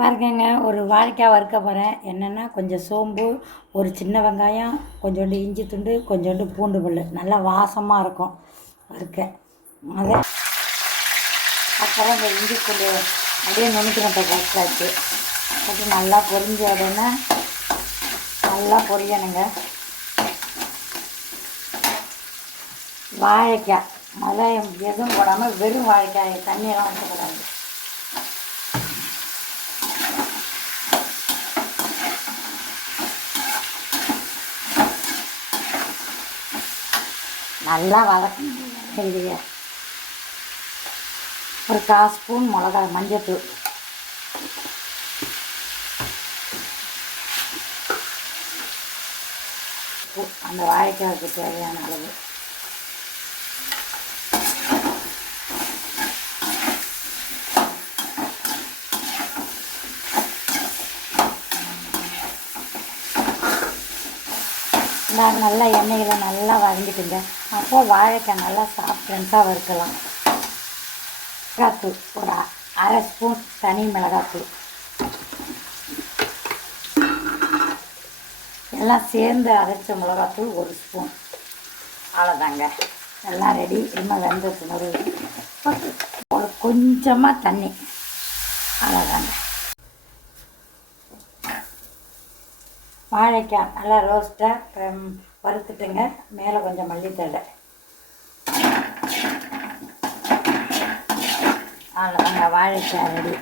பாருங்கங்க ஒரு வாழைக்காய் வறுக்க போகிறேன் என்னென்னா கொஞ்சம் சோம்பு ஒரு சின்ன வெங்காயம் கொஞ்சோண்டு இஞ்சி துண்டு கொஞ்சோண்டு பூண்டு பல் நல்லா வாசமாக இருக்கும் வறுக்க. அதை அப்புறம் இந்த இஞ்சி துண்டு அப்படியே நுணுக்கினத்தை கரெக்டாச்சு போட்டு நல்லா பொரிஞ்ச உடனே நல்லா பொரியணுங்க. வாழைக்காய். முதல்ல எதுவும் போடாமல் வெறும் வாழைக்காய் தண்ணியெல்லாம் ஊற்றக்கூடாது நல்லா வதக்கணும் இதுங்க ஒரு கால் ஸ்பூன் மிளகா மஞ்சத்தூள் அந்த வாழைக்காய்க்கு தேவையான அளவு. நான் நல்லா எண்ணெயில் நல்லா வதங்கிட்டுங்க. அப்போது வாழைக்காய் நல்லா சாஃப்டன்ஸாக வறுக்கலாம். மிளகாத்தூள் ஒரு அரை ஸ்பூன் தனி மிளகாத்தூள். எல்லாம் சேர்ந்து அரைச்ச மிளகாத்தூள் ஒரு ஸ்பூன். அவ்வளோதாங்க. எல்லாம் ரெடி இனிமேல் வெந்தது ஒரு கொஞ்சமாக தண்ணி. அவ்வளோதாங்க. வாழைக்காய் நல்லா ரோஸ்ட்டாக வறுத்துட்டுங்க. மேலே கொஞ்சம் மல்லித்தழை. அவ்வளோதாங்க வாழைக்காய் ரெடி